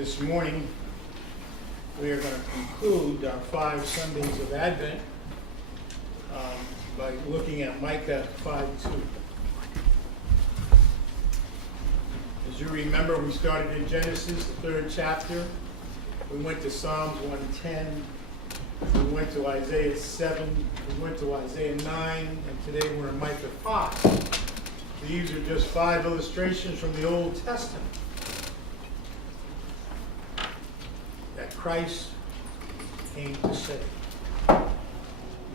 This morning, we are going to conclude our 5 Sundays of Advent by looking at Micah 5:2. As you remember, we started in Genesis, the 3rd chapter. We went to Psalms 110. We went to Isaiah 7. We went to Isaiah 9. And today we're in Micah 5. These are just 5 illustrations from the Old Testament that Christ came to save.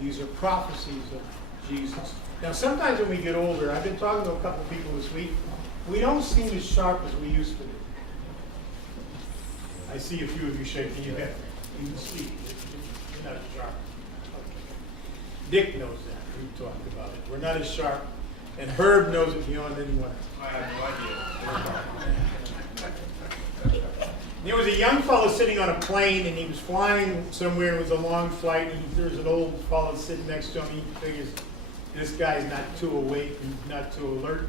These are prophecies of Jesus. Now, sometimes when we get older, I've been talking to a couple of people this week, we don't seem as sharp as we used to be. I see a few of you shaking your head. You can see. You're not as sharp. Dick knows that. We've talked about it. We're not as sharp. And Herb knows it beyond anyone else. I have no idea. There was a young fellow sitting on a plane, and he was flying somewhere. It was a long flight, and there was an old fellow sitting next to him. He figures, this guy's not too awake and not too alert.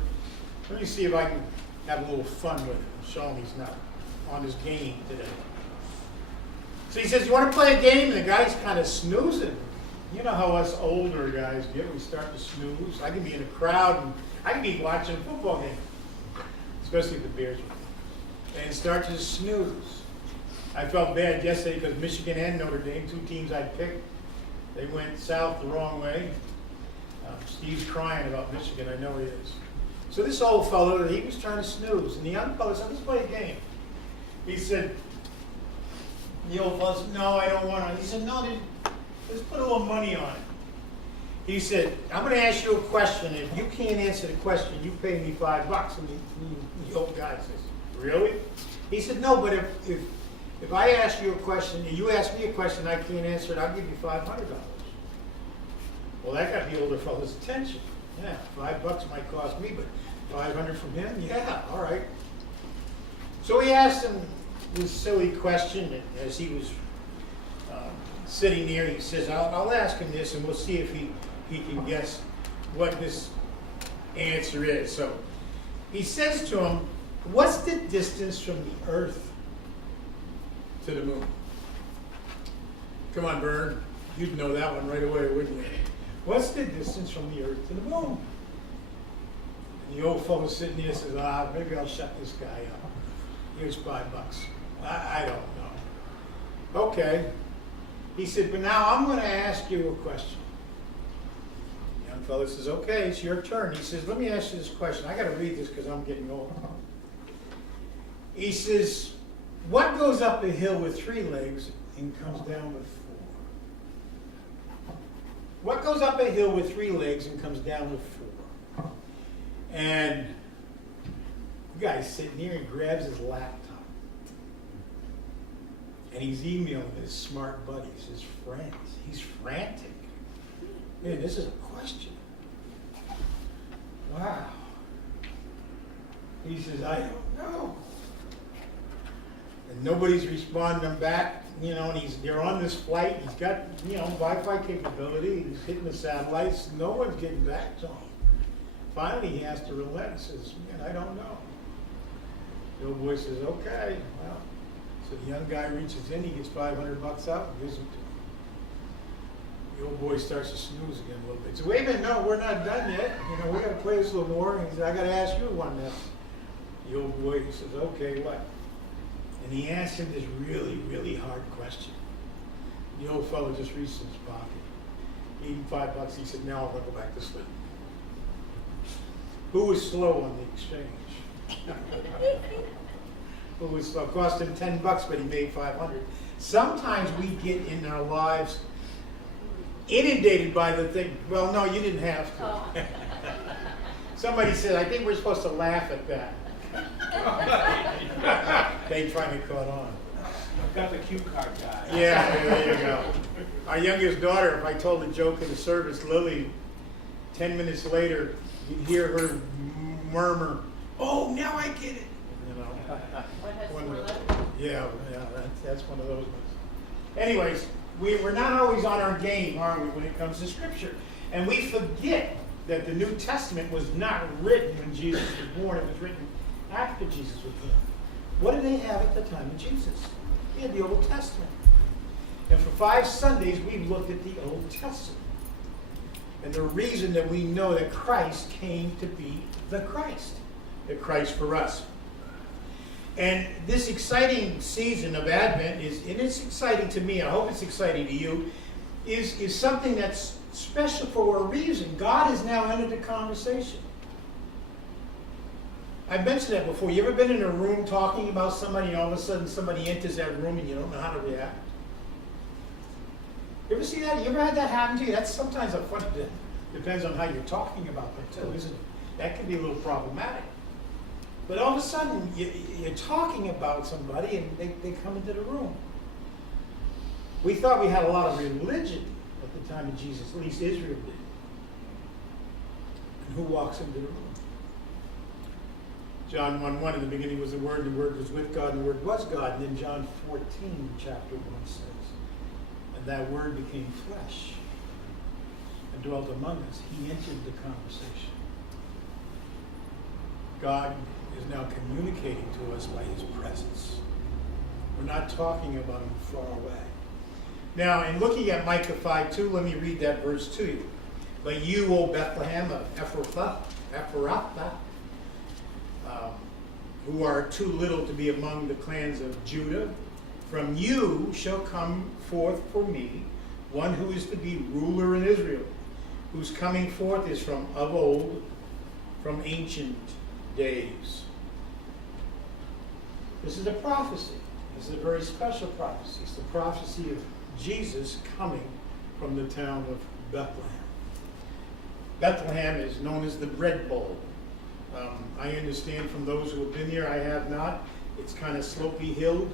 Let me see if I can have a little fun with him and show him he's not on his game today. So he says, you want to play a game? And the guy's kind of snoozing. You know how us older guys get. We start to snooze. I can be in a crowd, and I can be watching a football game, especially if the Bears were. And start to snooze. I felt bad yesterday because Michigan and Notre Dame, 2 teams I'd picked, they went south the wrong way. Steve's crying about Michigan, I know he is. So this old fellow, he was trying to snooze. And the young fellow said, let's play a game. He said, the old fellow said, no, I don't want to. He said, no, dude, let's put a little money on it. He said, I'm going to ask you a question. If you can't answer the question, you pay me $5. And the old guy says, really? He said, no, but if I ask you a question and you ask me a question and I can't answer it, I'll give you $500. Well, that got the older fellow's attention. Yeah, $5 might cost me, but $500 from him? Yeah, all right. So he asked him this silly question, and as he was sitting there, he says, I'll ask him this, and we'll see if he can guess what this answer is. So he says to him, what's the distance from the earth to the moon? Come on, Vern. You'd know that one right away, wouldn't you? What's the distance from the earth to the moon? And the old fellow sitting there says, maybe I'll shut this guy up. Here's $5. I don't know. Okay. He said, but now I'm going to ask you a question. The young fellow says, okay, it's your turn. He says, let me ask you this question. I got to read this because I'm getting old. He says, what goes up a hill with 3 legs and comes down with 4? What goes up a hill with 3 legs and comes down with 4? And the guy's sitting here and grabs his laptop. And he's emailing his smart buddies, his friends. He's frantic. Man, this is a question. Wow. He says, I don't know. And nobody's responding him back, and they're on this flight. He's got, Wi-Fi capability. He's hitting the satellites. No one's getting back to him. Finally, he has to relent. He says, man, I don't know. The old boy says, okay, well. So the young guy reaches in, he gets $500 out and gives them to him. The old boy starts to snooze again a little bit. He says, wait a minute, no, we're not done yet. We got to play this a little more. And he says, I got to ask you one now. The old boy says, okay, what? And he asked him this really, really hard question. The old fellow just reached in his pocket. He gave him $5. He said, now I'll go back to sleep. Who was slow on the exchange? Who was slow? Cost him $10, but he made $500. Sometimes we get in our lives inundated by the thing. Well, no, you didn't have to. Somebody said, I think we're supposed to laugh at that. They finally caught on. I've got the cue card guy. Yeah, there you go. Our youngest daughter, if I told a joke in the service, Lily, 10 minutes later, you'd hear her murmur, oh, now I get it. Yeah, that's one of those ones. Anyways, we're not always on our game, are we, when it comes to Scripture? And we forget that the New Testament was not written when Jesus was born. It was written after Jesus was born. What did they have at the time of Jesus? They had the Old Testament. And for 5 Sundays, we've looked at the Old Testament. And the reason that we know that Christ came to be the Christ for us. And this exciting season of Advent and it's exciting to me, I hope it's exciting to you, is something that's special for a reason. God has now entered the conversation. I've mentioned that before. You ever been in a room talking about somebody and all of a sudden somebody enters that room and you don't know how to react? You ever see that? You ever had that happen to you? That's sometimes a funny thing. Depends on how you're talking about them too, isn't it? That can be a little problematic. But all of a sudden, you're talking about somebody and they come into the room. We thought we had a lot of religion at the time of Jesus, at least Israel did. And who walks into the room? John 1:1, in the beginning was the Word, and the Word was with God, and the Word was God. And then John 14, chapter 1 says, and that Word became flesh and dwelt among us. He entered the conversation. God is now communicating to us by His presence. We're not talking about Him far away. Now, in looking at Micah 5:2, let me read that verse to you. But you, O Bethlehem of Ephrathah, who are too little to be among the clans of Judah, from you shall come forth for me one who is to be ruler in Israel, whose coming forth is from of old, from ancient days. This is a prophecy. This is a very special prophecy. It's the prophecy of Jesus coming from the town of Bethlehem. Bethlehem is known as the bread bowl. I understand from those who have been there, I have not. It's kind of slopey hilled.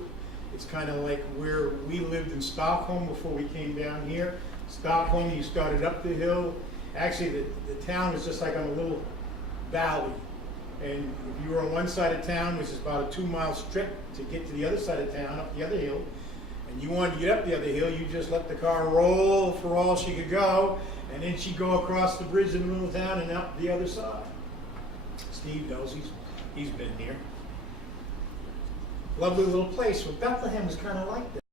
It's kind of like where we lived in Stockholm before we came down here. Stockholm, you started up the hill. Actually, the town is just like on a little valley. And if you were on one side of town, which is about a 2-mile strip to get to the other side of town, up the other hill, and you wanted to get up the other hill, you just let the car roll for all she could go, and then she'd go across the bridge in the middle of town and up the other side. Steve knows, he's been here. Lovely little place. Well, Bethlehem is kind of like that.